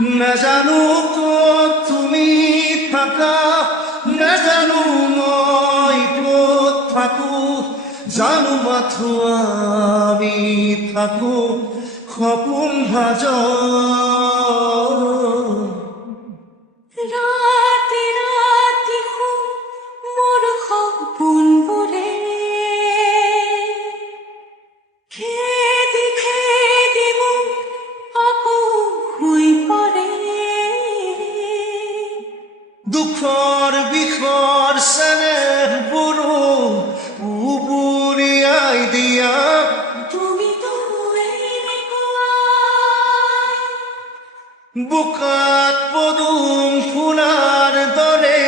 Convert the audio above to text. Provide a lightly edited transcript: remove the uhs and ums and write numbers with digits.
নাজানো ক'ত তুমি থাকা, নাজানো মই ক'ত থাকো, জানো মাথো আমি থাকো সপোন ভাজত। ৰাতি ৰাতি মোৰ সপোনবোৰে খেদি খেদি মোক আকৌ শুই পৰে। দুখৰ বিষৰ চেনেহবোৰো উবুৰিয়াই দিয়া, তুমিতো এনেকুৱা বোকাত পদুম ফুলাৰ দৰে